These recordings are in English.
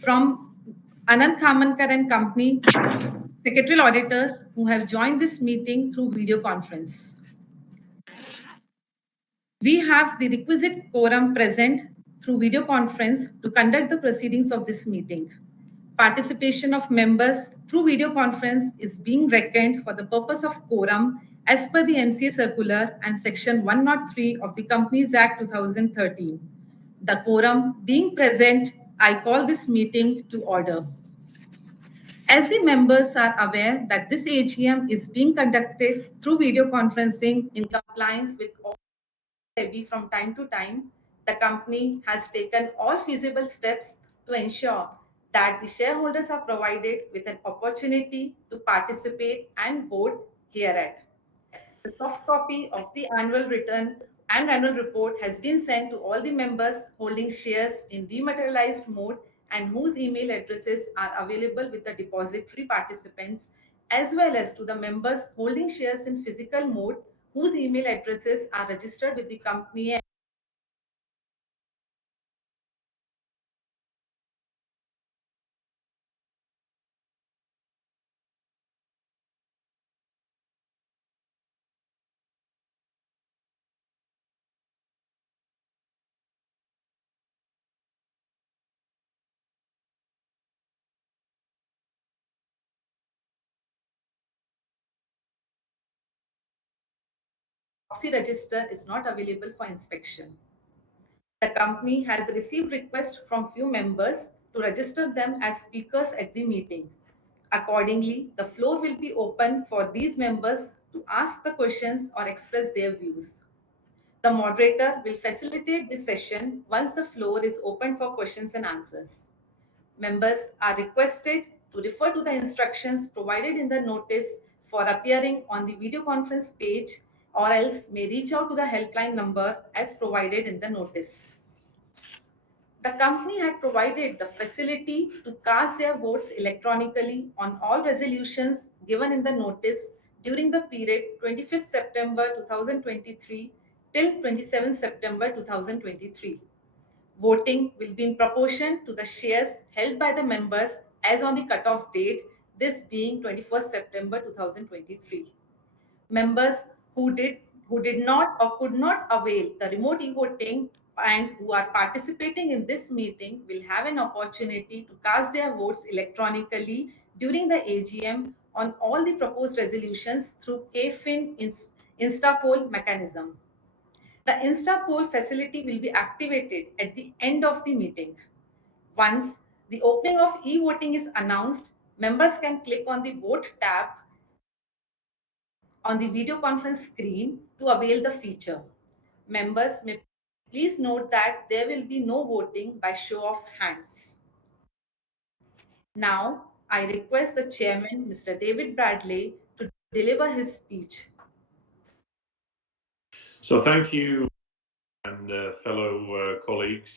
from Anand Khamankar and Company, secretarial auditors who have joined this meeting through video conference. We have the requisite quorum present through video conference to conduct the proceedings of this meeting. Participation of members through video conference is being reckoned for the purpose of quorum as per the MCA circular and section 103 of the Companies Act 2013. The quorum being present, I call this meeting to order. As the members are aware that this AGM is being conducted through video conferencing in compliance with all SEBI from time to time, the company has taken all feasible steps to ensure that the shareholders are provided with an opportunity to participate and vote hereat. The soft copy of the annual return and annual report has been sent to all the members holding shares in dematerialized mode and whose email addresses are available with the depository participants, as well as to the members holding shares in physical mode whose email addresses are registered with the company. Proxy register is not available for inspection. The company has received requests from few members to register them as speakers at the meeting. Accordingly, the floor will be open for these members to ask the questions or express their views. The moderator will facilitate this session once the floor is open for questions and answers. Members are requested to refer to the instructions provided in the notice for appearing on the video conference page, or else may reach out to the helpline number as provided in the notice. The company had provided the facility to cast their votes electronically on all resolutions given in the notice during the period 25th September 2023 till 27th September 2023. Voting will be in proportion to the shares held by the members as on the cutoff date, this being 21st September 2023. Members who did not or could not avail the remote e-voting and who are participating in this meeting will have an opportunity to cast their votes electronically during the AGM on all the proposed resolutions through KFIN InstaPoll mechanism. The InstaPoll facility will be activated at the end of the meeting. Once the opening of e-voting is announced, members can click on the Vote tab on the video conference screen to avail the feature. Members may please note that there will be no voting by show of hands. Now, I request the chairman, Mr. David Bradley, to deliver his speech. So thank you, and fellow colleagues.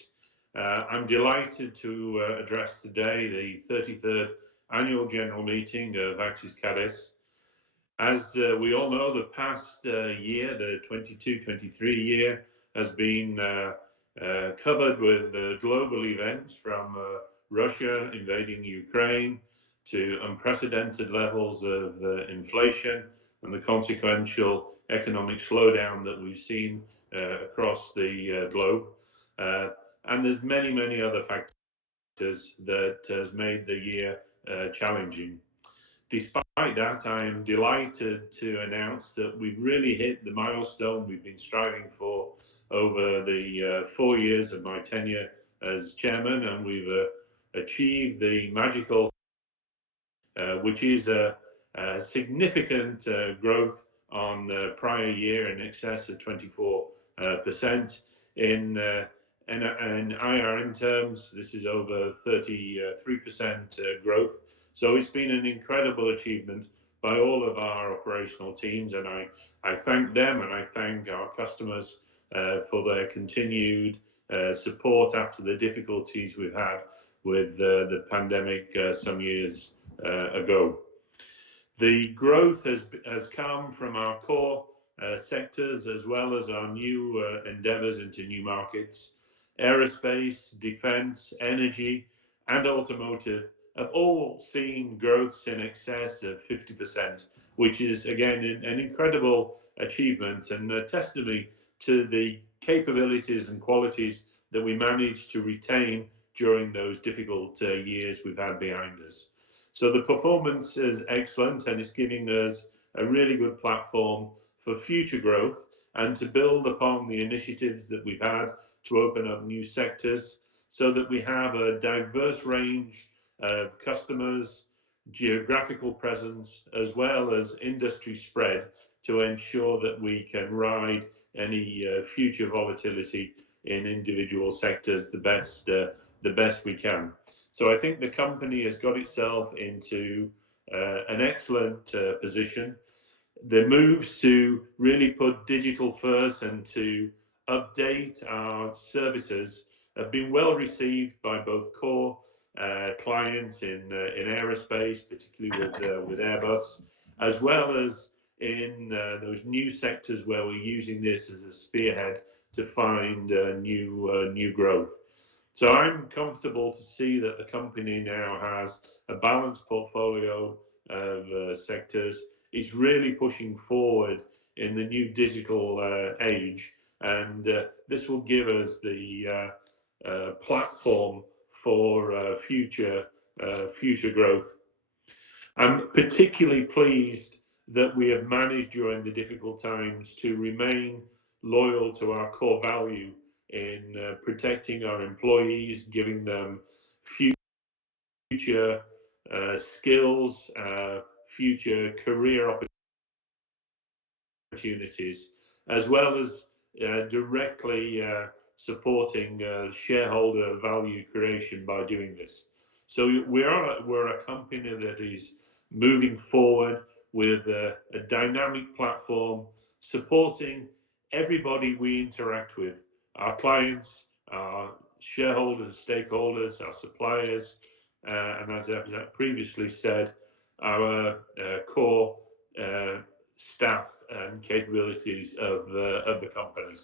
I'm delighted to address today the 33rd Annual General Meeting of Axiscades. As we all know, the past year, the 22-23 year, has been covered with global events from Russia invading Ukraine to unprecedented levels of inflation and the consequential economic slowdown that we've seen across the globe. And there's many other factors that has made the year challenging. Despite that, I am delighted to announce that we've really hit the milestone we've been striving for over the 4 years of my tenure as chairman, and we've achieved the magical, which is a significant growth on the prior year in excess of 24%. In IRM terms, this is over 33% growth. So it's been an incredible achievement by all of our operational teams, and I thank them and I thank our customers for their continued support after the difficulties we've had with the pandemic some years ago. The growth has come from our core sectors as well as our new endeavors into new markets, aerospace, defense, energy, and automotive have all seen growths in excess of 50%, which is again an incredible achievement and a testimony to the capabilities and qualities that we managed to retain during those difficult years we've had behind us. So the performance is excellent and it's giving us a really good platform for future growth and to build upon the initiatives that we've had to open up new sectors so that we have a diverse range of customers, geographical presence, as well as industry spread to ensure that we can ride any future volatility in individual sectors the best we can. So I think the company has got itself into an excellent position. The moves to really put digital first and to update our services have been well received by both core clients in aerospace, particularly with Airbus, as well as in those new sectors where we're using this as a spearhead to find new growth. So I'm comfortable to see that the company now has a balanced portfolio of sectors. It's really pushing forward in the new digital age, and this will give us the platform for future growth. I'm particularly pleased that we have managed during the difficult times to remain loyal to our core value in protecting our employees, giving them future skills, future career opportunities, as well as directly supporting shareholder value creation by doing this. So we're a company that is moving forward with a dynamic platform, supporting everybody we interact with, our clients, our shareholders, stakeholders, our suppliers, and as I've previously said, our core staff and capabilities of the company.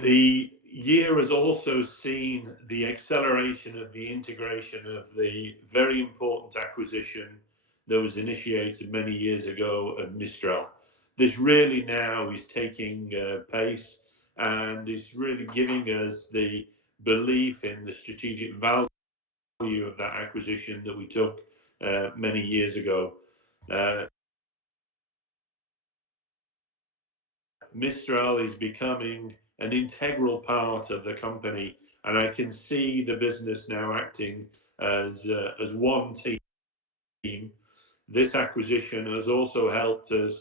The year has also seen the acceleration of the integration of the very important acquisition that was initiated many years ago of Mistral. This really now is taking pace and is really giving us the belief in the strategic value of that acquisition that we took many years ago. Mistral is becoming an integral part of the company, and I can see the business now acting as one team. This acquisition has also helped us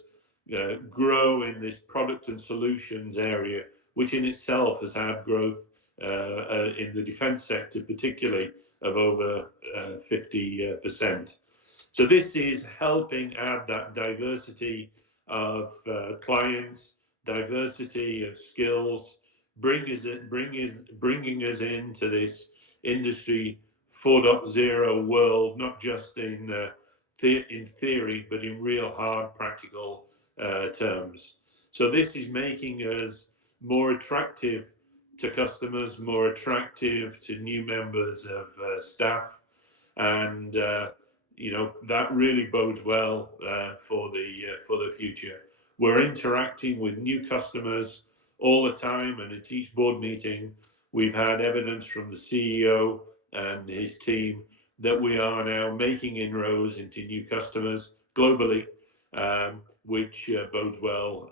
grow in this product and solutions area, which in itself has had growth in the defence sector, particularly of over 50%. So this is helping add that diversity of clients, diversity of skills, bringing us into this industry 4.0 world, not just in theory, but in real hard practical terms. So this is making us more attractive to customers, more attractive to new members of staff, and that really bodes well for the future. We're interacting with new customers all the time, and at each board meeting, we've had evidence from the CEO and his team that we are now making inroads into new customers globally, which bodes well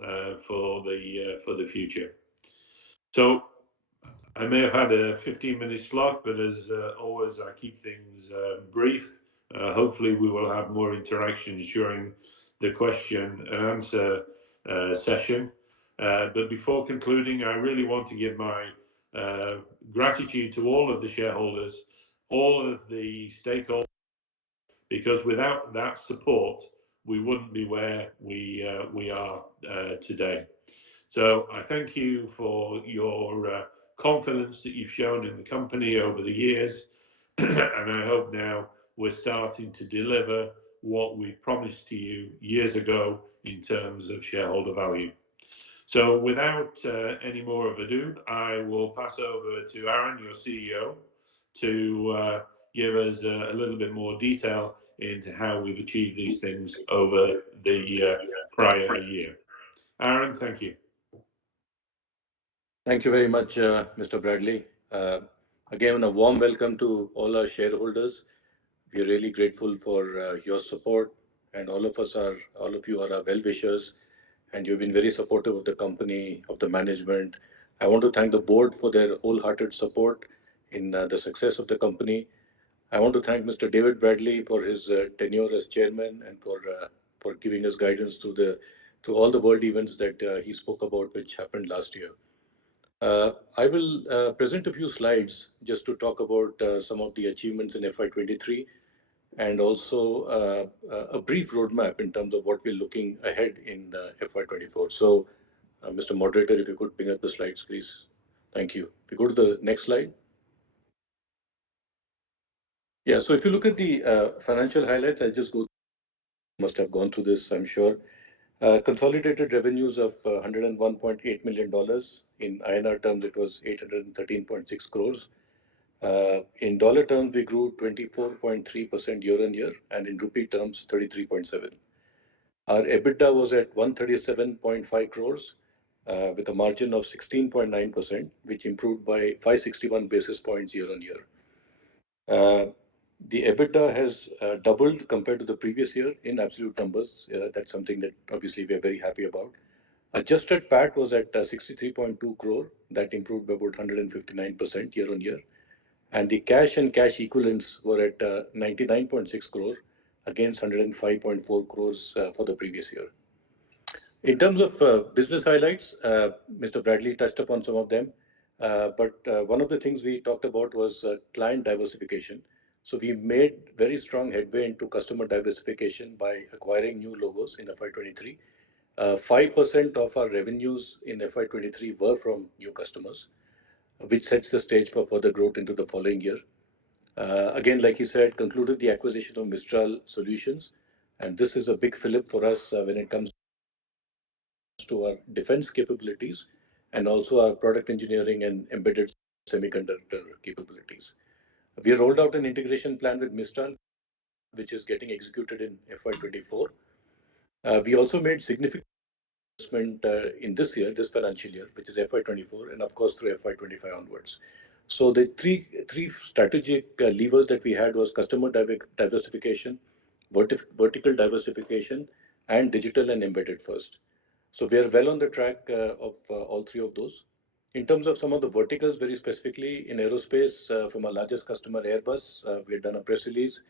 for the future. So I may have had a 15-minute slot, but as always, I keep things brief. Hopefully, we will have more interactions during the question and answer session. But before concluding, I really want to give my gratitude to all of the shareholders, all of the stakeholders, because without that support, we wouldn't be where we are today. So I thank you for your confidence that you've shown in the company over the years, and I hope now we're starting to deliver what we promised to you years ago in terms of shareholder value. So, without any more of ado, I will pass over to Aaron, your CEO, to give us a little bit more detail into how we've achieved these things over the prior year. Aaron, thank you. Thank you very much, Mr. Bradley. Again, a warm welcome to all our shareholders. We are really grateful for your support, and all of you are our well-wishers, and you've been very supportive of the company, of the management. I want to thank the board for their wholehearted support in the success of the company. I want to thank Mr. David Bradley for his tenure as chairman and for giving us guidance through all the world events that he spoke about, which happened last year. I will present a few slides just to talk about some of the achievements in FY23 and also a brief roadmap in terms of what we're looking ahead in FY24. So, Mr. Moderator, if you could bring up the slides, please. Thank you. If you go to the next slide. Yeah, so if you look at the financial highlights, I just go, must have gone through this, I'm sure. Consolidated revenues of $101.8 million. In INR terms, it was 813.6 crores. In dollar terms, we grew 24.3% year on year, and in rupee terms, 33.7. Our EBITDA was at 137.5 crores with a margin of 16.9%, which improved by 561 basis points year on year. The EBITDA has doubled compared to the previous year in absolute numbers. That's something that obviously we are very happy about. Adjusted PAT was at 63.2 crore. That improved by about 159% year on year. And the cash and cash equivalents were at 99.6 crore against 105.4 crores for the previous year. In terms of business highlights, Mr. Bradley touched upon some of them. But one of the things we talked about was client diversification. So we made very strong headway into customer diversification by acquiring new logos in FY23. 5% of our revenues in FY23 were from new customers, which sets the stage for further growth into the following year. Again, like he said, concluded the acquisition of Mistral Solutions, and this is a big fillip for us when it comes to our defense capabilities and also our product engineering and embedded semiconductor capabilities. We rolled out an integration plan with Mistral, which is getting executed in FY24. We also made significant investment in this year, this financial year, which is FY24, and of course through FY25 onwards. So the three strategic levers that we had was customer diversification, vertical diversification, and digital and embedded first. So we are well on the track of all three of those. In terms of some of the verticals, very specifically in aerospace, from our largest customer, Airbus, we had done a press release.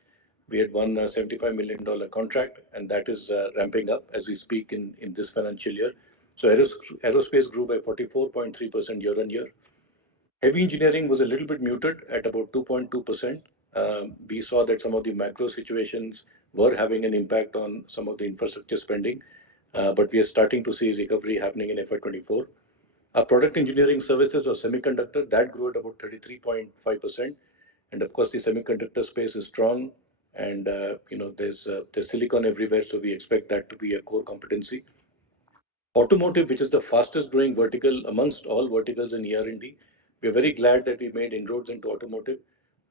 We had won a $75 million contract, and that is ramping up as we speak in this financial year. So aerospace grew by 44.3% year on year. Heavy engineering was a little bit muted at about 2.2%. We saw that some of the macro situations were having an impact on some of the infrastructure spending, but we are starting to see recovery happening in FY24. Our product engineering services or semiconductor, that grew at about 33.5%. And of course, the semiconductor space is strong, and there's silicon everywhere, so we expect that to be a core competency. Automotive, which is the fastest growing vertical amongst all verticals in ER&D, we are very glad that we made inroads into automotive,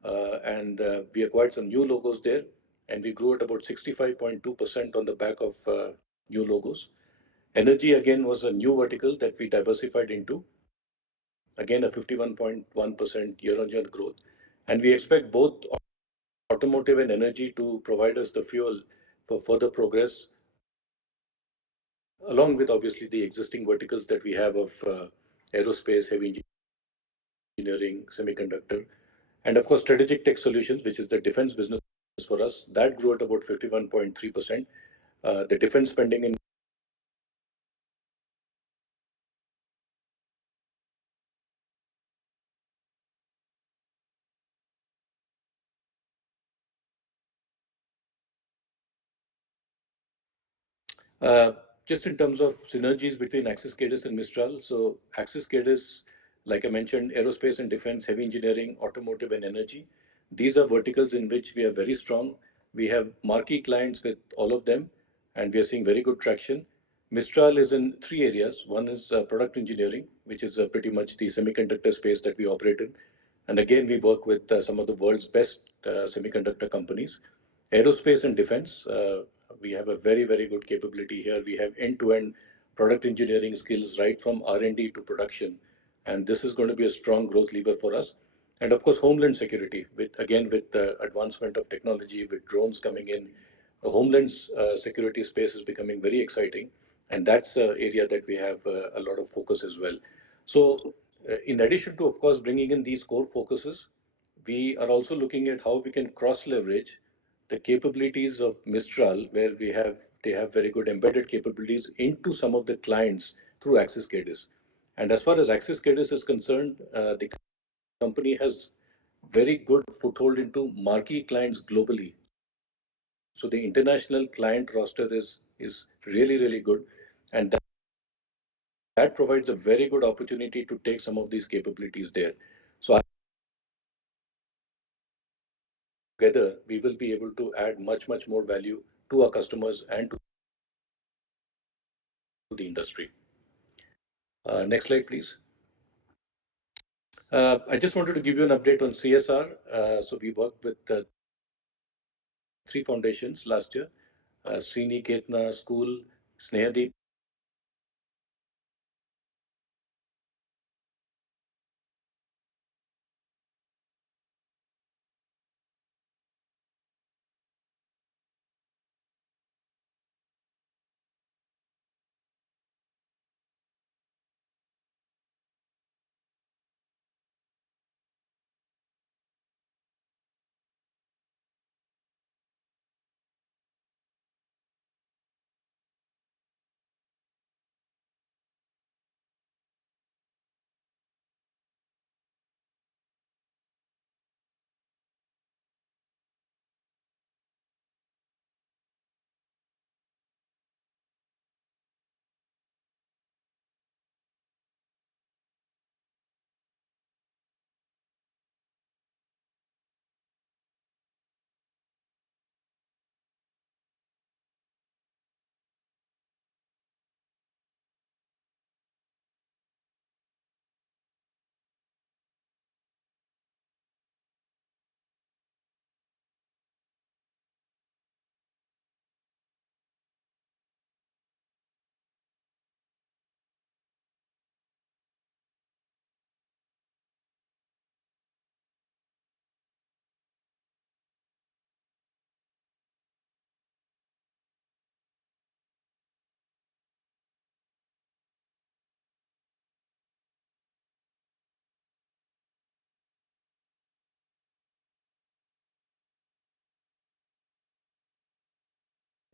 and we acquired some new logos there, and we grew at about 65.2% on the back of new logos. Energy, again, was a new vertical that we diversified into. Again, a 51.1% year-on-year growth. And we expect both automotive and energy to provide us the fuel for further progress, along with obviously the existing verticals that we have of aerospace, heavy engineering, semiconductor, and of course strategic tech solutions, which is the defense business for us. That grew at about 51.3%. The defense spending in just in terms of synergies between Axiscades and Mistral. So Axiscades, like I mentioned, aerospace and defense, heavy engineering, automotive, and energy. These are verticals in which we are very strong. We have marquee clients with all of them, and we are seeing very good traction. Mistral is in three areas. One is product engineering, which is pretty much the semiconductor space that we operate in. And again, we work with some of the world's best semiconductor companies. Aerospace and defense, we have a very, very good capability here. We have end-to-end product engineering skills right from R&D to production. And this is going to be a strong growth lever for us. And of course, homeland security, with the advancement of technology, with drones coming in, the homeland security space is becoming very exciting, and that's an area that we have a lot of focus as well. So, in addition to, of course, bringing in these core focuses, we are also looking at how we can cross leverage the capabilities of Mistral, where they have very good embedded capabilities into some of the clients through Axiscades. And as far as Axiscades is concerned, the company has very good foothold into marquee clients globally. So the international client roster is really, really good, and that provides a very good opportunity to take some of these capabilities there. So together, we will be able to add much, much more value to our customers and to the industry. Next slide, please. I just wanted to give you an update on CSR. So we worked with three foundations last year: Srini Ketna School, Snehadeep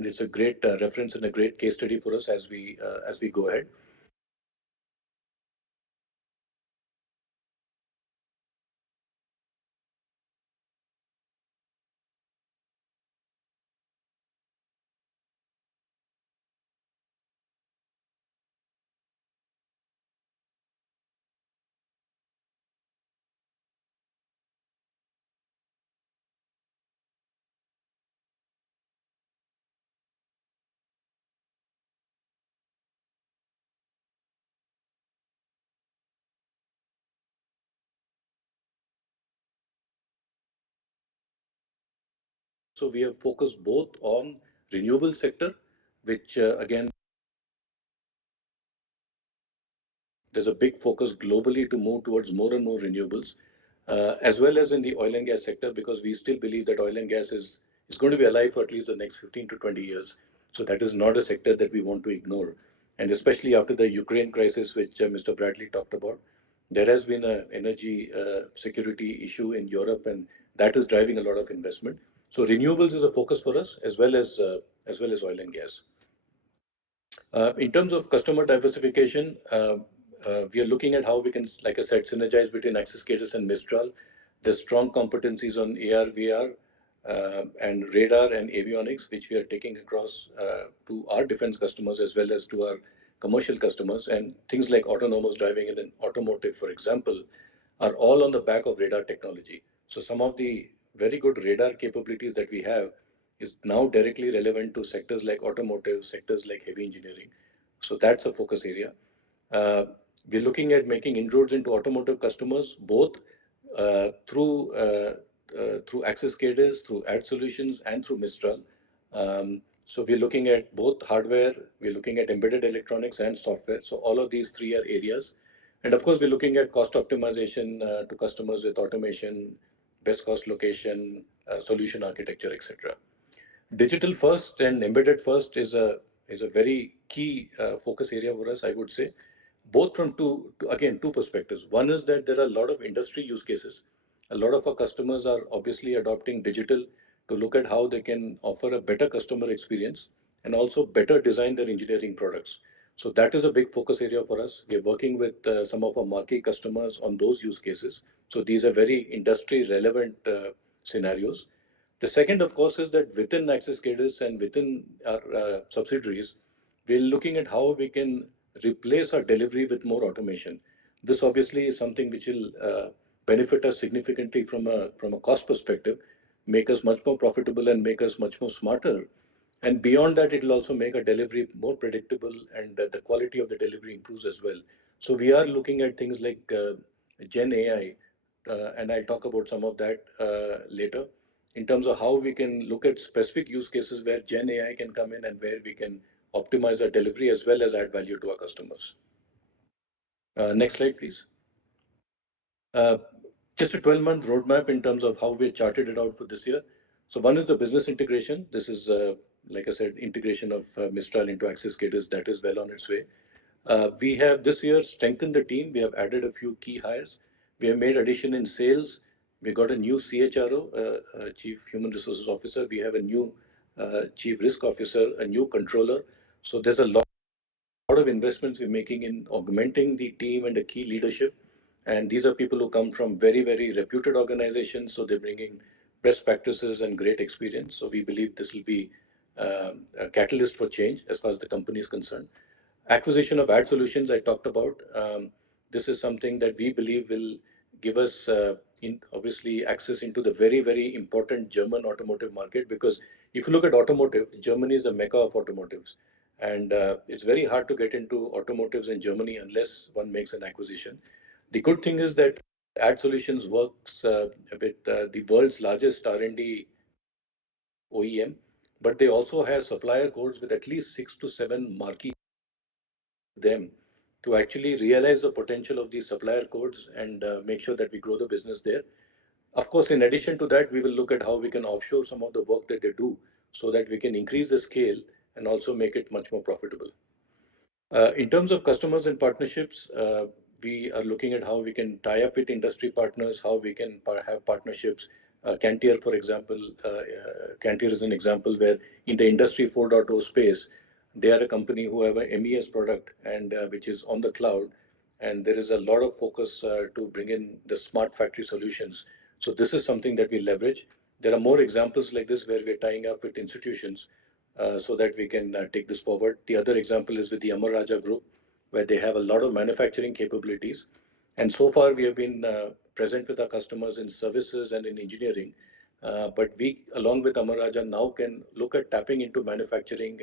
and it's a great reference and a great case study for us as we go ahead. So we have focused both on renewable sector, which again, there's a big focus globally to move towards more and more renewables, as well as in the oil and gas sector, because we still believe that oil and gas is going to be alive for at least the next 15 to 20 years. So that is not a sector that we want to ignore. And especially after the Ukraine crisis, which Mr. Bradley talked about, there has been an energy security issue in Europe, and that is driving a lot of investment. So renewables is a focus for us, as well as oil and gas. In terms of customer diversification, we are looking at how we can, like I said, synergize between Axiscades and Mistral. There's strong competencies on AR, VR, and radar and avionics, which we are taking across to our defense customers as well as to our commercial customers. And things like autonomous driving in an automotive, for example, are all on the back of radar technology. So some of the very good radar capabilities that we have is now directly relevant to sectors like automotive, sectors like heavy engineering. So that's a focus area. Uh, we're looking at making inroads into automotive customers, both through Axiscades, through Ad Solutions, and through Mistral. So we're looking at both hardware, we're looking at embedded electronics and software. So all of these three are areas. And of course, we're looking at cost optimization to customers with automation, best cost location, solution architecture, etc. Digital first and embedded first is a very key focus area for us, I would say, both from again two perspectives. One is that there are a lot of industry use cases. A lot of our customers are obviously adopting digital to look at how they can offer a better customer experience and also better design their engineering products. So that is a big focus area for us. We are working with some of our marquee customers on those use cases. So these are very industry relevant scenarios. The second, of course, is that within Axiscades and within our subsidiaries, we're looking at how we can replace our delivery with more automation. This obviously is something which will benefit us significantly from a cost perspective, make us much more profitable and make us much more smarter. And beyond that, it will also make our delivery more predictable and the quality of the delivery improves as well. So we are looking at things like Gen AI, and I'll talk about some of that later in terms of how we can look at specific use cases where Gen AI can come in and where we can optimize our delivery as well as add value to our customers. Next slide, please. Uh, just a 12-month roadmap in terms of how we charted it out for this year. So one is the business integration. This is, like I said, integration of Mistral into Axiscades. That is well on its way. We have this year strengthened the team. We have added a few key hires. We have made addition in sales. We got a new CHRO, Chief Human Resources Officer. We have a new Chief Risk Officer, a new controller. So there's a lot of investments we're making in augmenting the team and the key leadership. And these are people who come from very, very reputed organizations. So they're bringing best practices and great experience. So we believe this will be a catalyst for change as far as the company is concerned. Acquisition of Ad Solutions, I talked about. This is something that we believe will give us, obviously, access into the very, very important German automotive market. Because if you look at automotive, Germany is the mecca of automotives. And it's very hard to get into automotives in Germany unless one makes an acquisition. The good thing is that Ad Solutions works with the world's largest R&D OEM, but they also have supplier codes with at least 6 to 7 marquee them to actually realize the potential of these supplier codes and make sure that we grow the business there. Of course, in addition to that, we will look at how we can offshore some of the work that they do so that we can increase the scale and also make it much more profitable. In terms of customers and partnerships, we are looking at how we can tie up with industry partners, how we can have partnerships. Cantier, for example, Cantier is an example where in the Industry 4.0 space, they are a company who have a MES product and which is on the cloud, and there is a lot of focus to bring in the smart factory solutions. So this is something that we leverage. There are more examples like this where we're tying up with institutions so that we can take this forward. The other example is with the Amar Raja Group, where they have a lot of manufacturing capabilities. And so far, we have been present with our customers in services and in engineering. But we, along with Amar Raja, now can look at tapping into manufacturing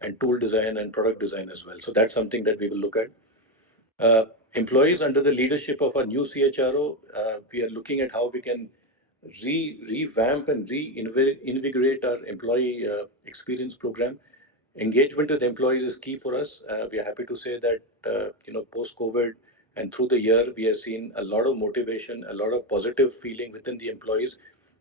and tool design and product design as well. So that's something that we will look at. Employees under the leadership of our new CHRO, we are looking at how we can revamp and reinvigorate our employee experience program. Engagement with employees is key for us. We are happy to say that post COVID and through the year we have seen a lot of motivation, a lot of positive feeling within the employees.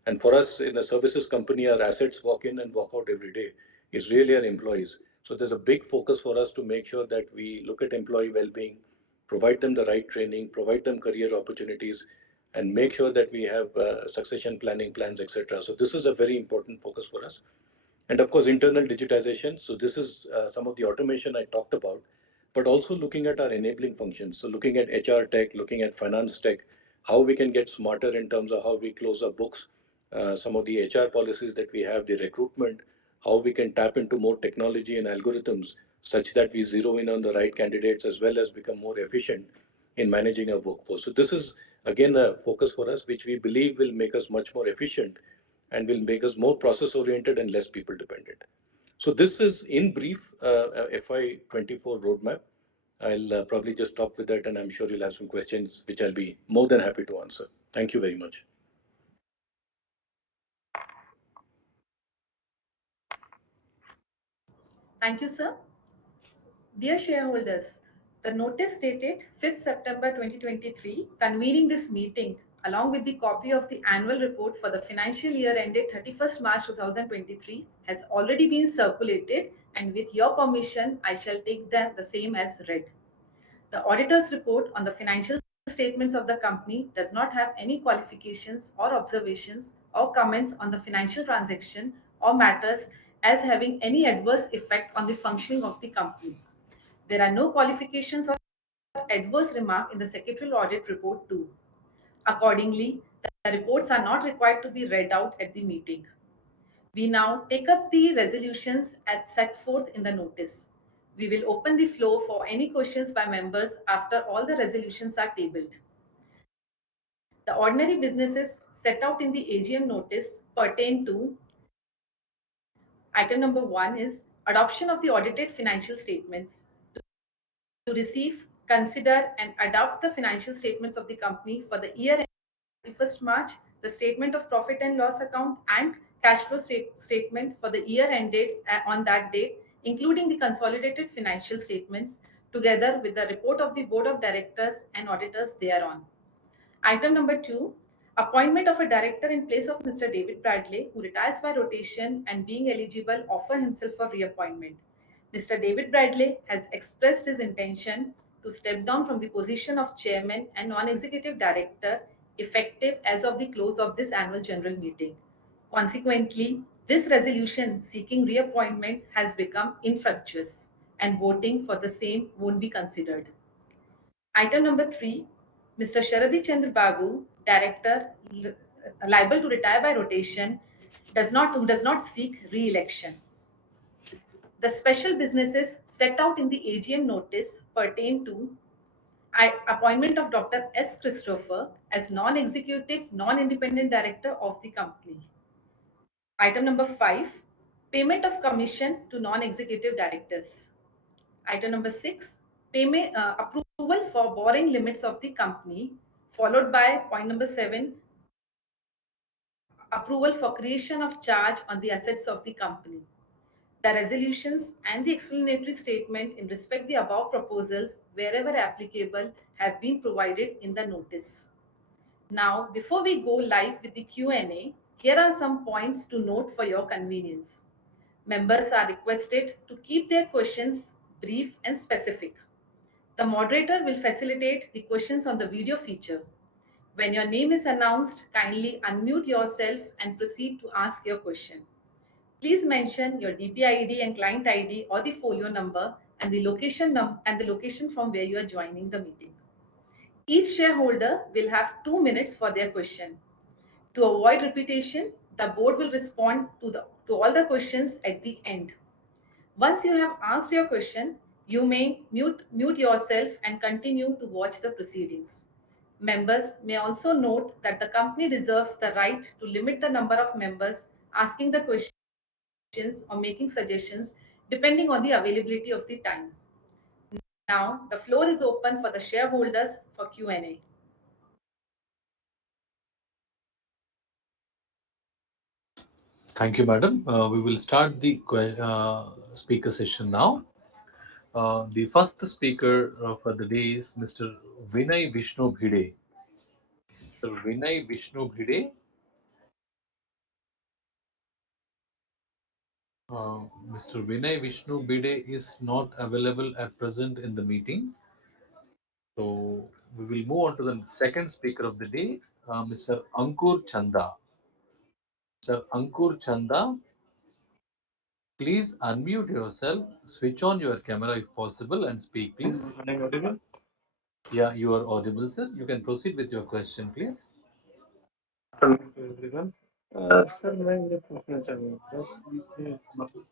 And for us in a services company, our assets walk in and walk out every day. It's really our employees. So there's a big focus for us to make sure that we look at employee well-being, provide them the right training, provide them career opportunities, and make sure that we have succession planning plans, etc. So this is a very important focus for us. And of course, internal digitization. So this is some of the automation I talked about, but also looking at our enabling functions. So looking at HR tech, looking at finance tech, how we can get smarter in terms of how we close our books, some of the HR policies that we have, the recruitment, how we can tap into more technology and algorithms such that we zero in on the right candidates as well as become more efficient in managing our workforce. So this is again a focus for us, which we believe will make us much more efficient and will make us more process oriented and less people dependent. So this is in brief FY24 roadmap. I'll probably just stop with that, and I'm sure you'll have some questions, which I'll be more than happy to answer. Thank you very much. Thank you, sir. Dear shareholders, the notice dated 5th September 2023 convening this meeting along with the copy of the annual report for the financial year ended 31st March 2023 has already been circulated, and with your permission, I shall take the same as read. The auditor's report on the financial statements of the company does not have any qualifications or observations or comments on the financial transaction or matters as having any adverse effect on the functioning of the company. There are no qualifications or adverse remark in the secretarial audit report too. Accordingly, the reports are not required to be read out at the meeting. We now take up the resolutions as set forth in the notice. We will open the floor for any questions by members after all the resolutions are tabled. The ordinary businesses set out in the AGM notice pertain to item number 1 is adoption of the audited financial statements, to receive, consider, and adopt the financial statements of the company for the year ended 31st March, the statement of profit and loss account, and cash flow statement for the year ended on that date, including the consolidated financial statements, together with the report of the Board of Directors and auditors thereon. Item number 2, appointment of a director in place of Mr. David Bradley, who retires by rotation and being eligible offer himself for reappointment. Mr. David Bradley has expressed his intention to step down from the position of chairman and non-executive director effective as of the close of this annual general meeting. Consequently, this resolution seeking reappointment has become infructuous, and voting for the same won't be considered. Item number 3, Mr. Sharadi Chandra Babu, Director, liable to retire by rotation, who does not seek re-election. The special businesses set out in the AGM notice pertain to appointment of Dr. S. Christopher as non-executive, non-independent director of the company. Item number 5, payment of commission to non-executive directors. Item number 6, payment approval for borrowing limits of the company, followed by point number 7, approval for creation of charge on the assets of the company. The resolutions and the explanatory statement in respect the above proposals, wherever applicable, have been provided in the notice. Now, before we go live with the Q&A, here are some points to note for your convenience. Members are requested to keep their questions brief and specific. The moderator will facilitate the questions on the video feature. When your name is announced, kindly unmute yourself and proceed to ask your question. Please mention your DP ID and client ID or the folio number and the location from where you are joining the meeting. Each shareholder will have 2 minutes for their question. To avoid repetition, the board will respond to all the questions at the end. Once you have asked your question, you may mute yourself and continue to watch the proceedings. Members may also note that the company reserves the right to limit the number of members asking the questions or making suggestions depending on the availability of the time. Now, the floor is open for the shareholders for Q&A. Thank you, madam. We will start the speaker session now. The first speaker for the day is Mr. Vinay Vishnu Bhide. Mr. Vinay Vishnu Bhide. Mr. Vinay Vishnu Bhide is not available at present in the meeting. So we will move on to the second speaker of the day, Mr. Ankur Chanda. Mr. Ankur Chanda, please unmute yourself, switch on your camera if possible, and speak, please. Am I audible? Yeah, you are audible, sir. You can proceed with your question, please. Hello everyone. Sir मैं ये पूछना चाहूँगा कि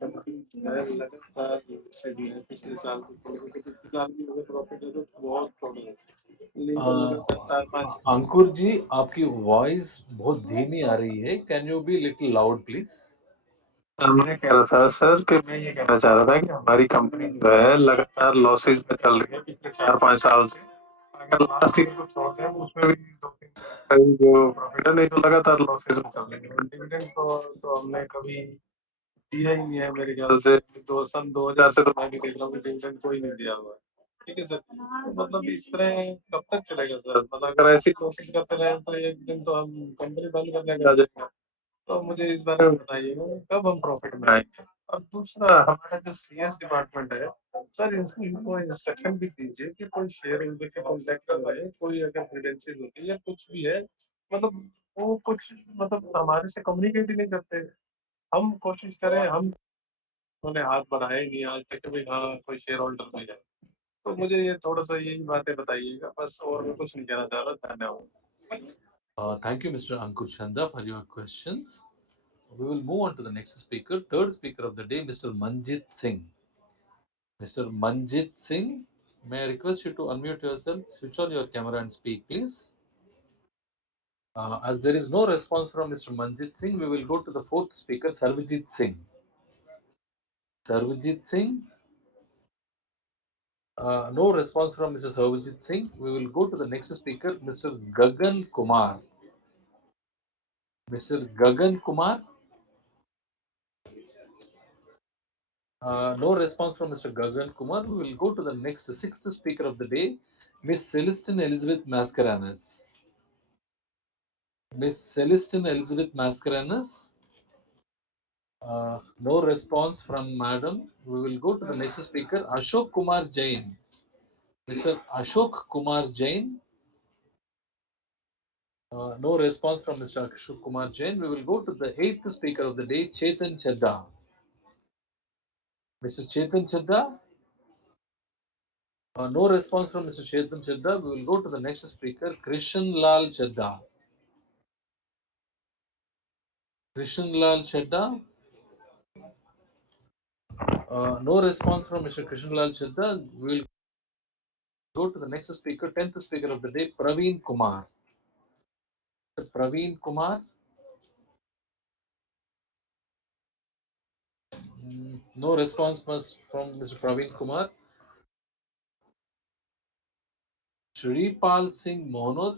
company है लगातार study है पिछले साल को छोड़ के पिछले साल भी अगर प्रॉफिट है तो बहुत थोड़ा है लेकिन लगातार 4-5 अंकुर जी, आपकी वॉइस बहुत धीमी आ रही है. Can you be little loud, please? मैं कह रहा था सर कि मैं ये कहना चाह रहा था कि हमारी कंपनी जो है लगातार लॉसेज में चल रही है पिछले 4-5 साल से। अगर लास्ट ईयर को छोड़ते हैं उसमें भी 2-3 करोड़ जो प्रॉफिट है, नहीं तो लगातार लॉसेज में चल रही है। और डिविडेंड तो हमने कभी दिया ही नहीं है मेरे ख्याल से। 2000 से तो मैं भी देख रहा हूँ कि डिविडेंड कोई नहीं दिया हुआ है। ठीक है सर, तो मतलब इस तरह कब तक चलेगा सर? मतलब अगर ऐसी कोशिश करते रहे तो एक दिन तो हम कंपनी बंद करने का आ जाएंगे। तो मुझे इस बारे में बताइएगा कब हम प्रॉफिट में आएंगे। और दूसरा, हमारा जो सीएस डिपार्टमेंट है सर, इनको इंस्ट्रक्शन भी दीजिए कि कोई शेयर होल्डर के कॉन्टेक्ट में कोई अगर क्रेडेंशियल होती है या कुछ भी है, मतलब वो कुछ मतलब हमारे से कम्युनिकेट ही नहीं करते। हम कोशिश करें, हम उन्होंने हाथ बढ़ाए नहीं आज तक कि भाई हाँ कोई शेयर होल्डर मिल जाए। तो मुझे ये थोड़ा सा यही बातें बताइएगा बस, और मैं कुछ नहीं कहना चाह रहा। धन्यवाद। Thank you, Mr. Ankur Chanda, for your questions. We will move on to the next speaker, third speaker of the day, Mr. Manjit Singh. Mr. Manjit Singh, may I request you to unmute yourself, switch on your camera and speak, please. As there is no response from Mr. Manjit Singh, we will go to the fourth speaker, Sarvajit Singh. Sarvajit Singh, no response from Mr. Sarvajit Singh. We will go to the next speaker, Mr. Gagan Kumar. Mr. Gagan Kumar, no response from Mr. Gagan Kumar. We will go to the next sixth speaker of the day, Miss Celestine Elizabeth Mascarenas. Miss Celestine Elizabeth Mascarenas, no response from Madam. We will go to the next speaker, Ashok Kumar Jain. Mr. Ashok Kumar Jain, no response from Mr. Ashok Kumar Jain. We will go to the eighth speaker of the day, Chetan Chadda. Mr. Chetan Chadda, no response from Mr. Chetan Chadda. We will go to the next speaker, Krishan Lal Chadda. Krishan Lal Chadda, no response from Mr. Krishan Lal Chadda. We will go to the next speaker, 10th speaker of the day, Praveen Kumar. Praveen Kumar, no response from Mr. Praveen Kumar. Shripal Singh Mohanot,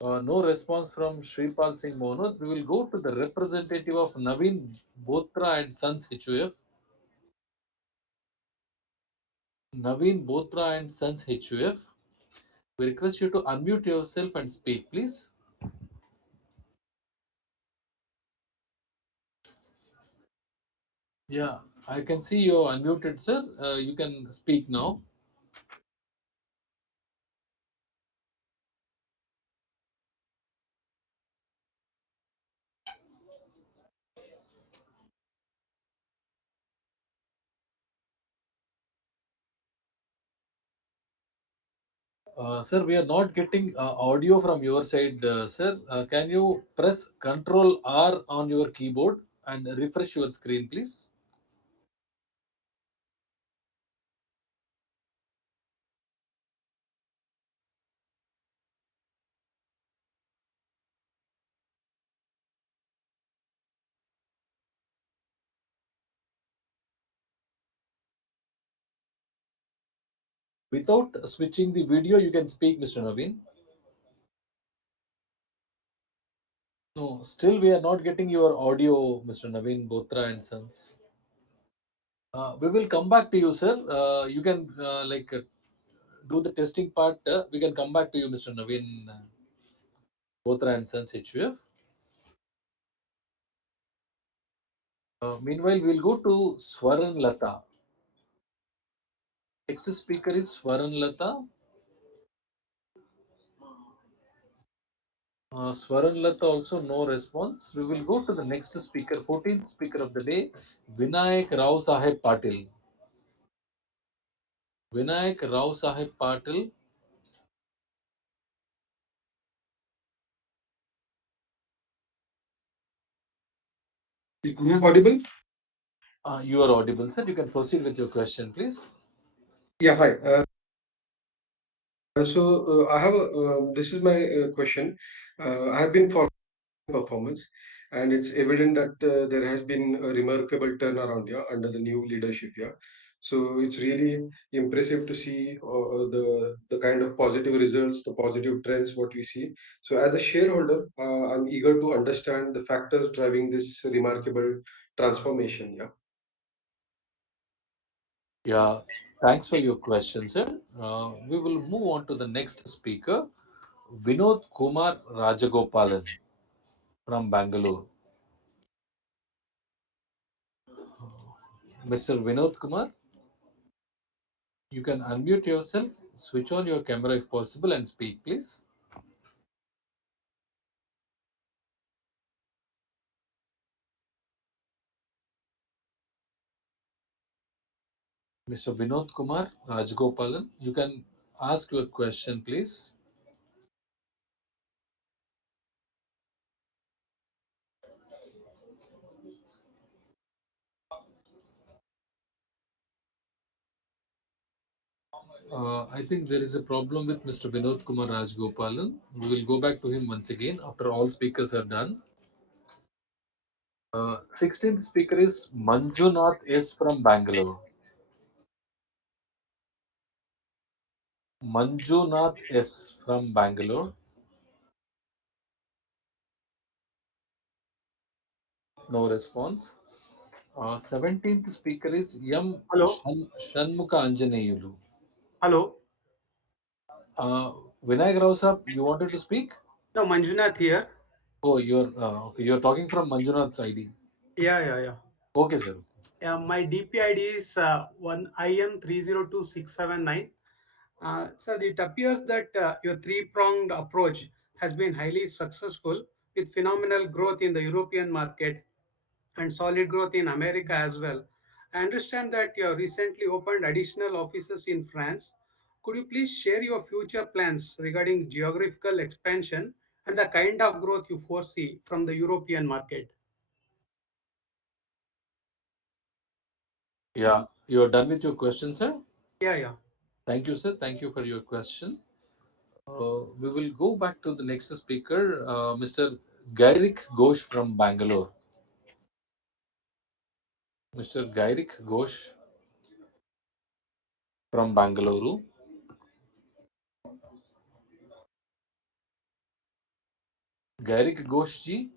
no response from Shripal Singh Mohanot. We will go to the representative of Naveen Botra and Sons HUF. Naveen Botra and Sons HUF. We request you to unmute yourself and speak, please. Yeah, I can see you unmuted, sir. You can speak now. Sir, we are not getting audio from your side, sir. Can you press Control R on your keyboard and refresh your screen, please? Without switching the video, you can speak, Mr. Naveen. No, still we are not getting your audio, Mr. Naveen Botra and Sons. We will come back to you, sir. You can do the testing part. We can come back to you, Mr. Naveen Botra and Sons HUF. Meanwhile, we'll go to Swaran Lata. Next speaker is Swaran Lata. Swaran Lata also no response. We will go to the next speaker, 14th speaker of the day, Vinayak Rao Sahib Patil. Vinayak Rao Sahib Patil. Am I audible? You are audible, sir. You can proceed with your question, please. Yeah, hi. I have this is my question. I have been following performance, and it's evident that there has been a remarkable turnaround here under the new leadership here. So it's really impressive to see the kind of positive results, the positive trends what we see. So as a shareholder, I'm eager to understand the factors driving this remarkable transformation. Yeah. Yeah, thanks for your question, sir. We will move on to the next speaker, Vinod Kumar Rajagopalan from Bangalore. Mr. Vinod Kumar, you can unmute yourself, switch on your camera if possible, and speak, please. Mr. Vinod Kumar Rajgopalan, you can ask your question, please. I think there is a problem with Mr. Vinod Kumar Rajgopalan. We will go back to him once again after all speakers are done. 16th speaker is Manjunath S from Bangalore. Manjunath S from Bangalore. No response. 17th speaker is M. Hello. Shanmuka Anjaneyulu. Hello. Uh, Vinayak Rao sir, you wanted to speak? No, Manjunath here. Oh, you're okay. You're talking from Manjunath's ID. Yeah. Okay, sir. My DPID is one IN302679. So it appears that your three-pronged approach has been highly successful with phenomenal growth in the European market and solid growth in America as well. I understand that you have recently opened additional offices in France. Could you please share your future plans regarding geographical expansion and the kind of growth you foresee from the European market? Yeah, you are done with your question, sir. Yeah. Thank you, sir. Thank you for your question. We will go back to the next speaker, Mr. Gairik Ghosh from Bangalore. Mr. Gairik Ghosh from Bangalore. Gairik Ghosh ji,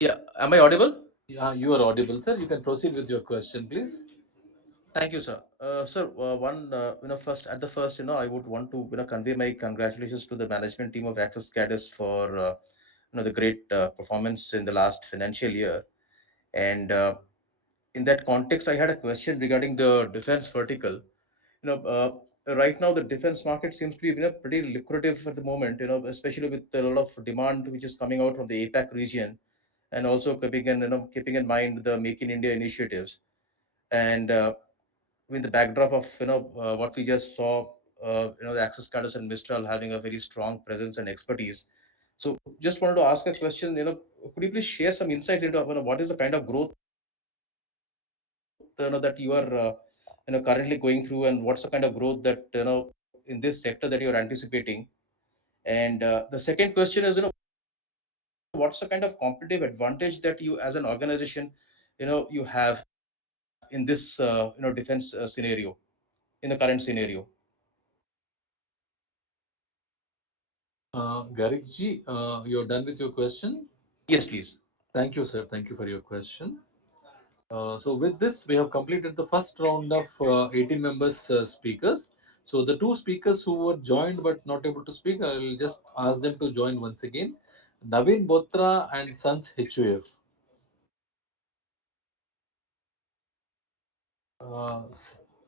Yeah, am I audible? you are audible, sir. You can proceed with your question, please. Thank you, sir. Sir, first at the first, I would want to, convey my congratulations to the management team of Axiscades for, the great performance in the last financial year. And in that context, I had a question regarding the defense vertical. Right now the defense market seems to be, pretty lucrative at the moment. Especially with a lot of demand which is coming out from the APAC region, and also keeping in mind the Make in India initiatives. And with the backdrop of what we just saw, the Access Cards and Mistral having a very strong presence and expertise. So just wanted to ask a question. Could you please share some insights into what is the kind of growth that you are currently going through, and what's the kind of growth that in this sector that you're anticipating? And the second question is, what's the kind of competitive advantage that you as an organization you have in this defense scenario, in the current scenario? Gairik ji, you're done with your question. Yes, please. Thank you, sir. Thank you for your question. So with this, we have completed the first round of 18 members speakers. So the two speakers who were joined but not able to speak, I will just ask them to join once again. Naveen Botra and Sons HUF.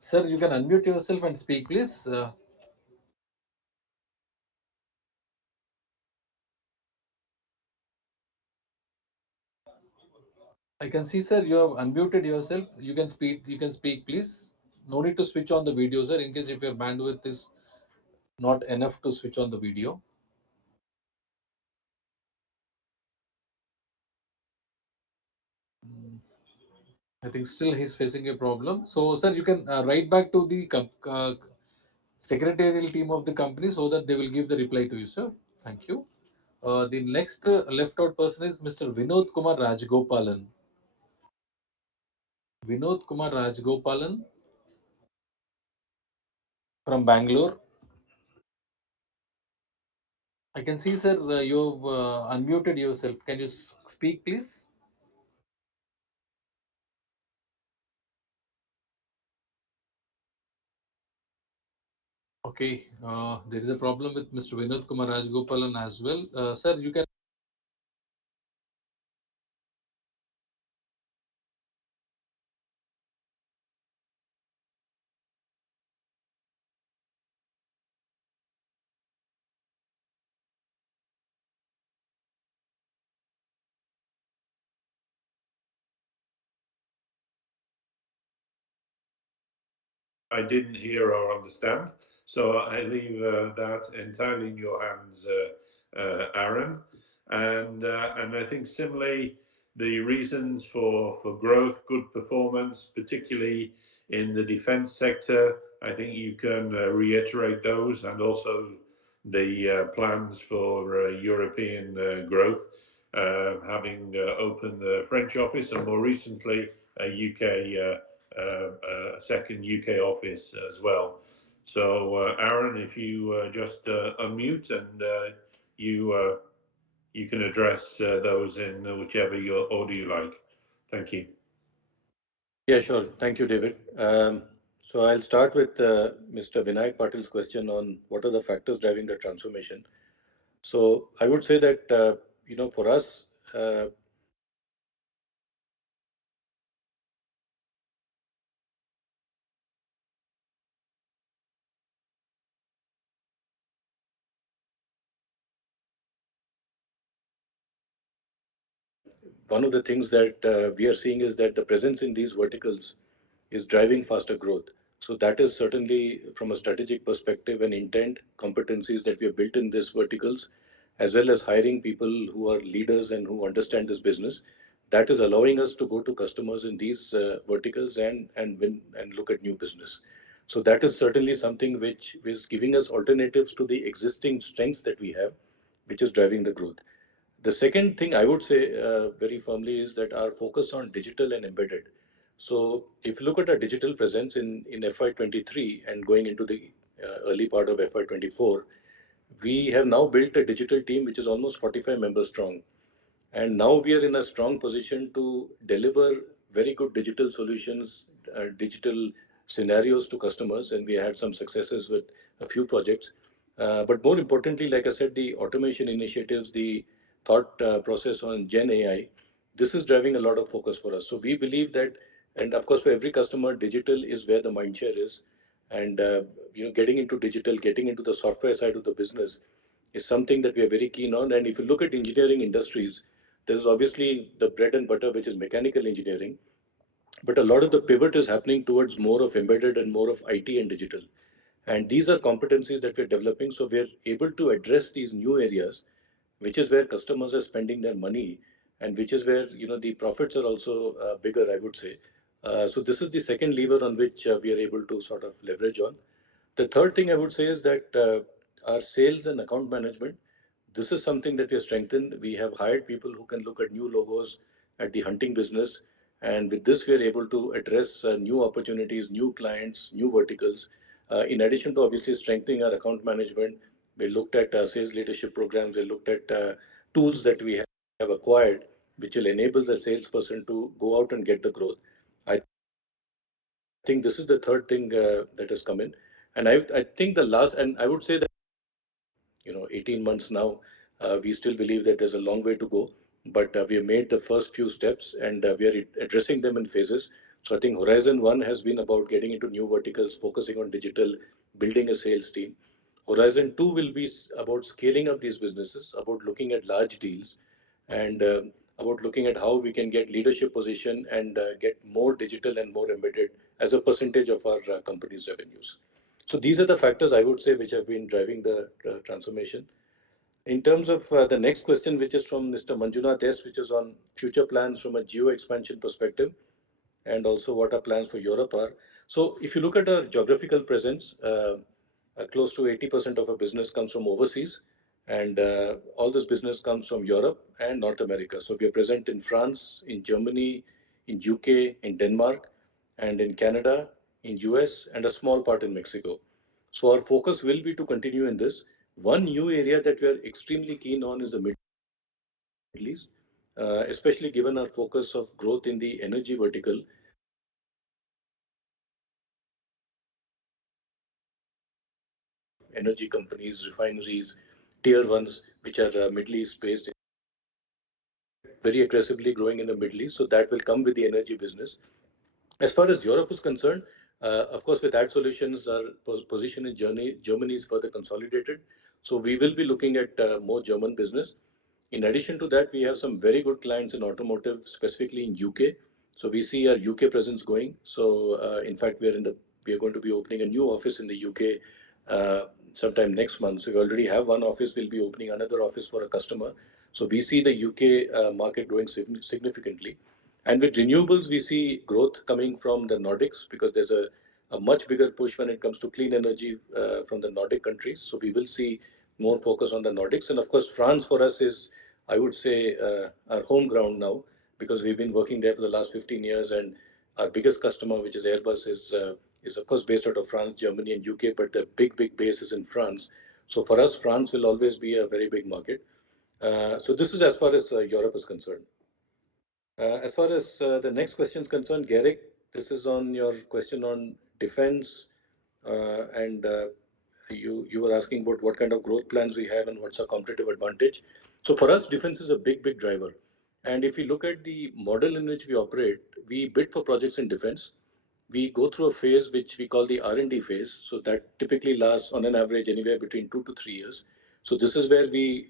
Sir, you can unmute yourself and speak, please. I can see, sir, you have unmuted yourself. You can speak. You can speak, please. No need to switch on the video, sir. In case if your bandwidth is not enough to switch on the video. I think still he's facing a problem. So, sir, you can write back to the secretarial team of the company so that they will give the reply to you, sir. Thank you. The next left out person is Mr. Vinod Kumar Rajgopalan. Vinod Kumar Rajgopalan from Bangalore. I can see, sir, you've unmuted yourself. Can you speak, please? Okay, there is a problem with Mr. Vinod Kumar Rajgopalan as well. Sir, you can. I didn't hear or understand. So I leave that entirely in your hands, Aaron. And I think similarly, the reasons for growth, good performance, particularly in the defence sector, I think you can reiterate those, and also the plans for European growth, having opened the French office and more recently a UK second UK office as well. So, Aaron, if you just unmute and you can address those in whichever order you like. Thank you. Yeah, sure. Thank you, David. So I'll start with Mr. Vinayak Patil's question on what are the factors driving the transformation. So I would say that for us, one of the things that we are seeing is that the presence in these verticals is driving faster growth. So that is certainly from a strategic perspective and intent competencies that we have built in these verticals, as well as hiring people who are leaders and who understand this business. That is allowing us to go to customers in these verticals and win and look at new business. So that is certainly something which is giving us alternatives to the existing strengths that we have, which is driving the growth. The second thing I would say very firmly is that our focus on digital and embedded. So if you look at our digital presence in FY23 and going into the early part of FY24, we have now built a digital team which is almost 45 members strong. And now we are in a strong position to deliver very good digital solutions, digital scenarios to customers. And we had some successes with a few projects. But more importantly, like I said, the automation initiatives, the thought process on Gen AI, this is driving a lot of focus for us. So we believe that, and of course, for every customer, digital is where the mindshare is. And getting into digital, getting into the software side of the business is something that we are very keen on. And if you look at engineering industries, there's obviously the bread and butter, which is mechanical engineering, but a lot of the pivot is happening towards more of embedded and more of IT and digital. And these are competencies that we're developing. So we're able to address these new areas, which is where customers are spending their money and which is where the profits are also bigger, I would say. So this is the second lever on which we are able to sort of leverage on. The third thing I would say is that our sales and account management, this is something that we have strengthened. We have hired people who can look at new logos at the hunting business. And with this, we are able to address new opportunities, new clients, new verticals. In addition to obviously strengthening our account management, we looked at sales leadership programs. We looked at tools that we have acquired, which will enable the salesperson to go out and get the growth. I think this is the third thing that has come in. And I think the last, and I would say that 18 months now, we still believe that there's a long way to go, but we have made the first few steps and we are addressing them in phases. So I think Horizon 1 has been about getting into new verticals, focusing on digital, building a sales team. Horizon 2 will be about scaling up these businesses, about looking at large deals, and about looking at how we can get leadership position and get more digital and more embedded as a percentage of our company's revenues. So these are the factors I would say which have been driving the transformation. In terms of the next question, which is from Mr. Manjunath S, which is on future plans from a geo expansion perspective, and also what our plans for Europe are. So if you look at our geographical presence, close to 80% of our business comes from overseas, And all this business comes from Europe and North America. So we are present in France, in Germany, in UK, in Denmark, and in Canada, in US, and a small part in Mexico. So our focus will be to continue in this. One new area that we are extremely keen on is the Middle East, especially given our focus of growth in the energy vertical. Energy companies, refineries, tier ones, which are Middle East based, very aggressively growing in the Middle East. So that will come with the energy business. As far as Europe is concerned, of course, with Ad Solutions, our position in Germany is further consolidated. So we will be looking at more German business. In addition to that, we have some very good clients in automotive, specifically in UK. So we see our UK presence going. So in fact, we are going to be opening a new office in the UK sometime next month. So we already have one office. We'll be opening another office for a customer. So we see the UK market growing significantly. And with renewables, we see growth coming from the Nordics because there's a much bigger push when it comes to clean energy from the Nordic countries. So we will see more focus on the Nordics. And of course, France for us is, I would say, our home ground now because we've been working there for the last 15 years. And our biggest customer, which is Airbus, is of course based out of France, Germany, and UK, but the big base is in France. So for us, France will always be a very big market. So this is as far as Europe is concerned. As far as the next question is concerned, Garrick, this is on your question on defense, and you were asking about what kind of growth plans we have and what's our competitive advantage. So for us, defense is a big driver. And if you look at the model in which we operate, we bid for projects in defense. We go through a phase which we call the R&D phase. So that typically lasts on an average anywhere between 2 to 3 years. So this is where we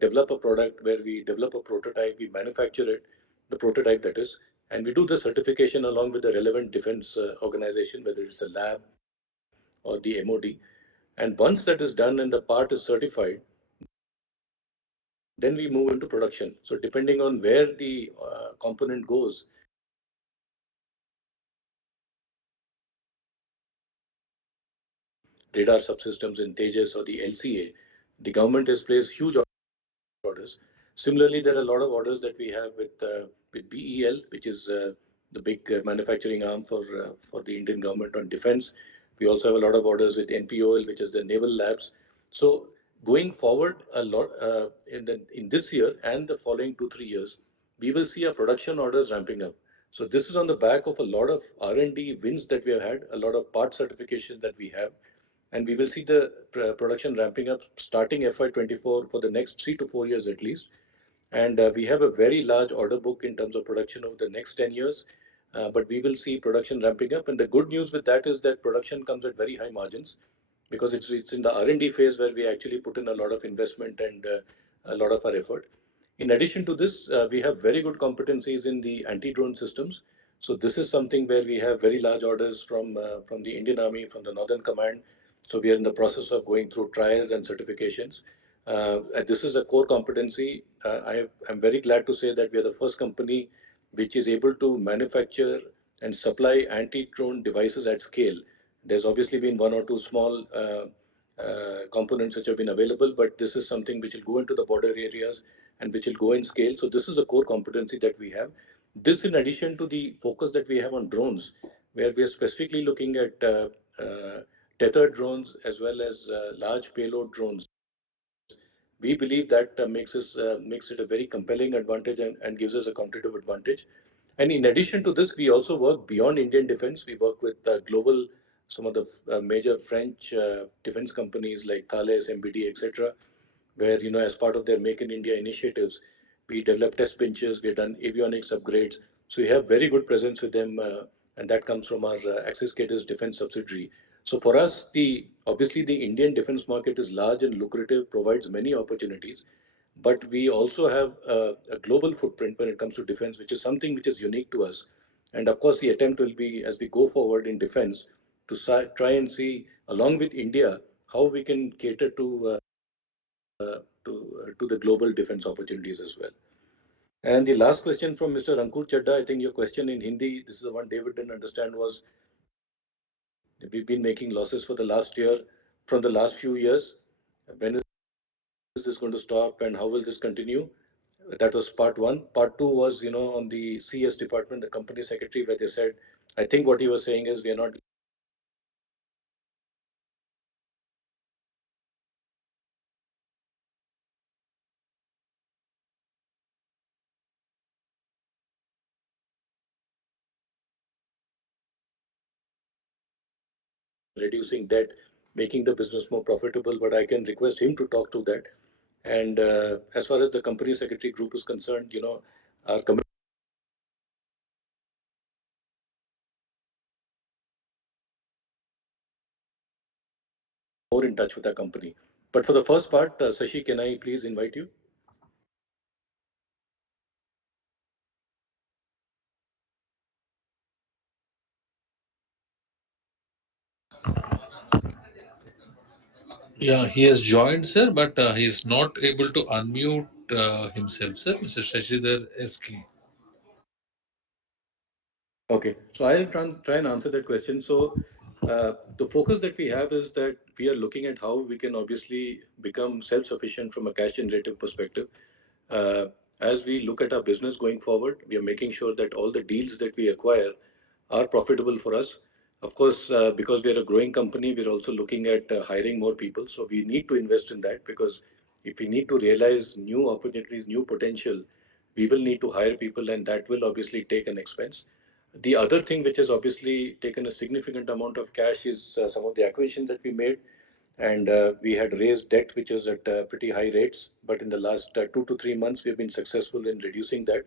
develop a product, where we develop a prototype, we manufacture it, the prototype that is, and we do the certification along with the relevant defense organization, whether it's a lab or the MOD. And once that is done and the part is certified, then we move into production. So depending on where the component goes, radar subsystems in Tejas or the LCA, the government has placed huge orders. Similarly, there are a lot of orders that we have with BEL, which is the big manufacturing arm for the Indian government on defense. We also have a lot of orders with NPOL, which is the naval labs. So going forward, a lot in this year and the following 2 3 years, we will see our production orders ramping up. So this is on the back of a lot of R&D wins that we have had, a lot of part certifications that we have, and we will see the production ramping up starting FY24 for the next 3 to 4 years at least. And we have a very large order book in terms of production over the next 10 years. But we will see production ramping up. And the good news with that is that production comes at very high margins because it's in the R&D phase where we actually put in a lot of investment and a lot of our effort. In addition to this, we have very good competencies in the anti-drone systems. So this is something where we have very large orders from the Indian Army, from the Northern Command. So we are in the process of going through trials and certifications. And this is a core competency. I'm very glad to say that we are the first company which is able to manufacture and supply anti-drone devices at scale. There's obviously been one or two small components which have been available, but this is something which will go into the border areas and which will go in scale. So this is a core competency that we have. This in addition to the focus that we have on drones, where we are specifically looking at tethered drones as well as large payload drones. We believe that makes it a very compelling advantage and gives us a competitive advantage. And in addition to this, we also work beyond Indian defense. We work with global, some of the major French defense companies like Thales, MBD, etc., where, as part of their Make in India initiatives, we develop test benches, we've done avionics upgrades. So we have very good presence with them, and that comes from our Axiscades defense subsidiary. So for us, obviously the Indian defense market is large and lucrative, provides many opportunities, but we also have a global footprint when it comes to defense, which is something which is unique to us. And of course, the attempt will be, as we go forward in defense, to try and see, along with India, how we can cater to the global defense opportunities as well. And the last question from Mr. Ankur Chadda, I think your question in Hindi, this is the one David didn't understand, was we've been making losses for the last year, from the last few years. When is this going to stop and how will this continue? That was part one. Part two was, on the CS department, the company secretary, where they said, I think what he was saying is we are not reducing debt, making the business more profitable, but I can request him to talk to that. And as far as the company secretary group is concerned, our committee more in touch with our company. But for the first part, Sashi, can I please invite you? Yeah, he has joined, sir, but he is not able to unmute himself, sir. Mr. Shashidhar SK. Okay, so I'll try and answer that question. So, the focus that we have is that we are looking at how we can obviously become self-sufficient from a cash generative perspective. Uh, as we look at our business going forward, we are making sure that all the deals that we acquire are profitable for us. Of course, because we are a growing company, we're also looking at hiring more people. So we need to invest in that because if we need to realize new opportunities, new potential, we will need to hire people, and that will obviously take an expense. The other thing which has obviously taken a significant amount of cash is some of the acquisitions that we made, and we had raised debt which was at pretty high rates. But in the last 2 to 3 months, we have been successful in reducing that.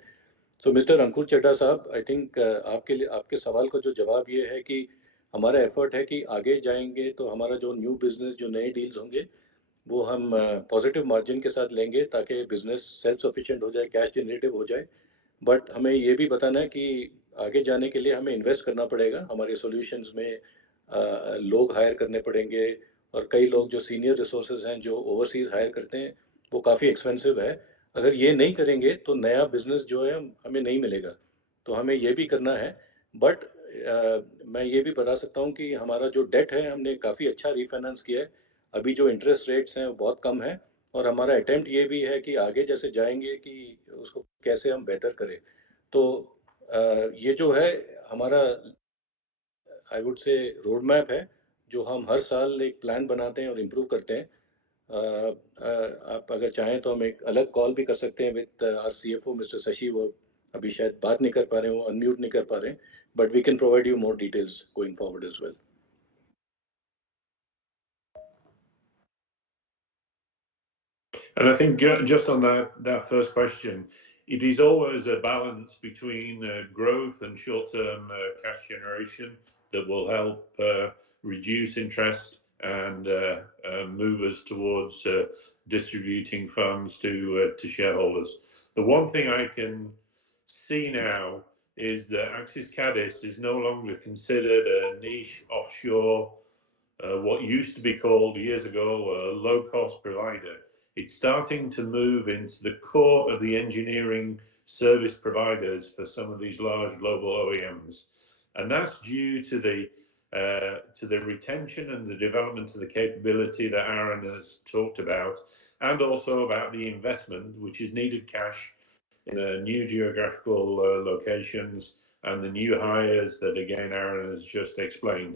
So mister Ankur Chaddha साहब, I think आपके लिए आपके सवाल का जो जवाब ये है कि हमारा एफर्ट है कि आगे जाएंगे तो हमारा जो न्यू बिजनेस, जो नए डील्स होंगे, वो हम पॉजिटिव मार्जिन के साथ लेंगे ताकि बिजनेस सेल्फ सफिशिएंट हो जाए, कैश जनरेटिव हो जाए। बट हमें ये भी बताना है कि आगे जाने के लिए हमें इन्वेस्ट करना पड़ेगा, हमारे सॉल्यूशंस में लोग हायर करने पड़ेंगे, और कई लोग जो सीनियर रिसोर्सेज हैं जो ओवरसीज़ हायर करते हैं वो काफ़ी एक्सपेंसिव है। अगर ये नहीं करेंगे तो नया बिजनेस जो है हमें नहीं मिलेगा, तो हमें ये भी करना है। बट मैं ये भी बता सकता हूँ कि हमारा जो डेट है हमने काफ़ी अच्छा रीफाइनेंस किया है। अभी जो इंटरेस्ट रेट्स हैं वो बहुत कम है, और हमारा अटेम्प्ट ये भी है कि आगे जैसे जाएंगे कि उसको कैसे हम बेहतर करें। तो ये जो है हमारा, I would say, road map है जो हम हर साल एक प्लान बनाते हैं और इम्प्रूव करते हैं। आप अगर चाहें तो हम एक अलग कॉल भी कर सकते हैं with our CFO mister Shashi. वो अभी शायद बात नहीं कर पा रहे हैं, वो अनम्यूट नहीं कर पा रहे हैं, but we can provide you more details going forward as well. And I think just on that first question, it is always a balance between growth and short-term cash generation that will help reduce interest and move us towards distributing funds to shareholders. The one thing I can see now is that Axiscades is no longer considered a niche offshore, what used to be called years ago a low-cost provider. It's starting to move into the core of the engineering service providers for some of these large global OEMs, and that's due to the retention and the development of the capability that Aaron has talked about, and also about the investment which is needed cash in new geographical locations and the new hires that again Aaron has just explained.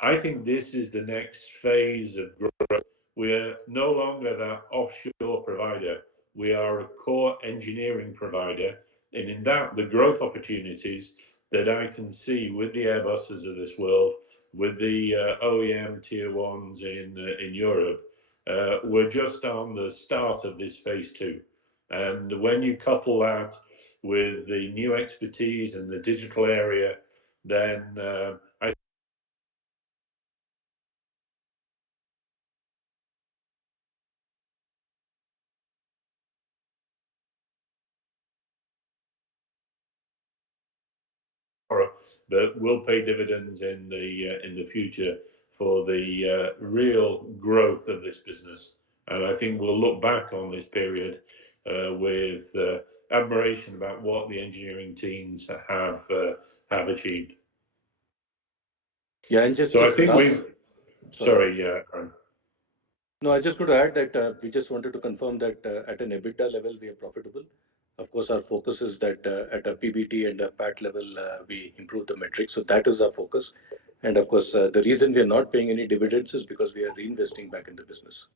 I think this is the next phase of growth. We're no longer that offshore provider. We are a core engineering provider. And in that, the growth opportunities that I can see with the Airbuses of this world, with the OEM tier ones in Europe, we're just on the start of this phase two. And when you couple that with the new expertise in the digital area, then I that will pay dividends in the future for the real growth of this business. And I think we'll look back on this period with admiration about what the engineering teams have achieved. Yeah, and So I think last, we've. Sorry, yeah. No, I just got to add that we just wanted to confirm that at an EBITDA level, we are profitable. Of course, our focus is that at a PBT and a PAT level, we improve the metrics. So that is our focus. And of course, the reason we are not paying any dividends is because we are reinvesting back in the business.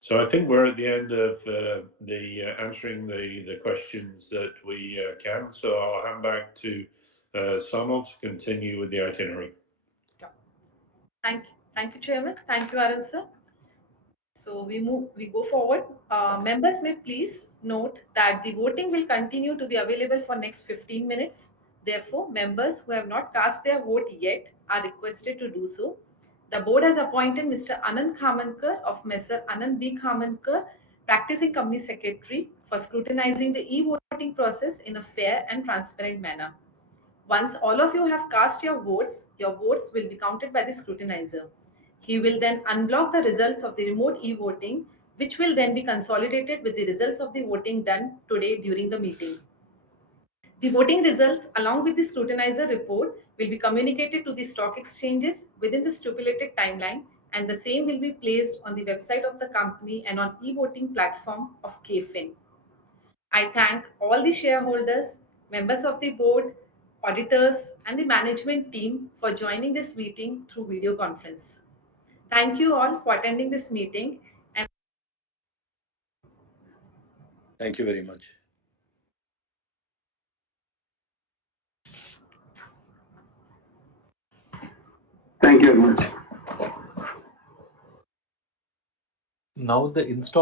So I think we're at the end of answering the questions that we can. So I'll hand back to Samal to continue with the itinerary. Thank you, Chairman. Thank you, Arun sir. So we go forward. Members may please note that the voting will continue to be available for next 15 minutes. Therefore, members who have not cast their vote yet are requested to do so. The board has appointed Mr. Anand Khamankar of Messer Anand B. Khamankar, practicing company secretary, for scrutinizing the e-voting process in a fair and transparent manner. Once all of you have cast your votes will be counted by the scrutinizer. He will then unblock the results of the remote e-voting, which will then be consolidated with the results of the voting done today during the meeting. The voting results, along with the scrutinizer report, will be communicated to the stock exchanges within the stipulated timeline, and the same will be placed on the website of the company and on e-voting platform of KFIN. I thank all the shareholders, members of the board, auditors, and the management team for joining this meeting through video conference. Thank you all for attending this meeting. And Thank you very much. Thank you very much. Now the install